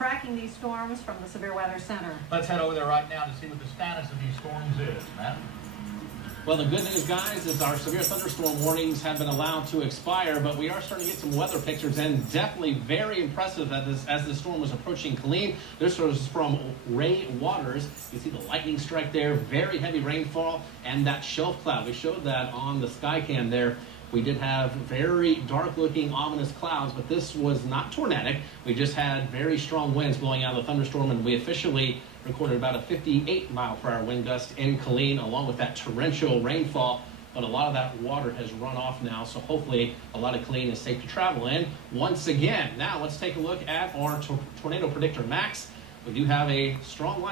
tracking these storms from the Severe Weather Center. Let's head over there right now to see what the status of these storms is, Matt. Well, the good news, guys, is our severe thunderstorm warnings have been allowed to expire, but we are starting to get some weather pictures, and definitely very impressive as the storm was approaching Killeen. This was from Ray Waters. You see the lightning strike there, very heavy rainfall, and that shelf cloud. We showed that on the sky cam there. We did have very dark-looking, ominous clouds, but this was not tornadic. We just had very strong winds blowing out of the thunderstorm, and we officially recorded about a 58-mile-per-hour wind gust in Killeen, along with that torrential rainfall. But a lot of that water has run off now, so hopefully a lot of Killeen is safe to travel in once again. Now let's take a look at our tornado predictor, Max. We do have a strong line.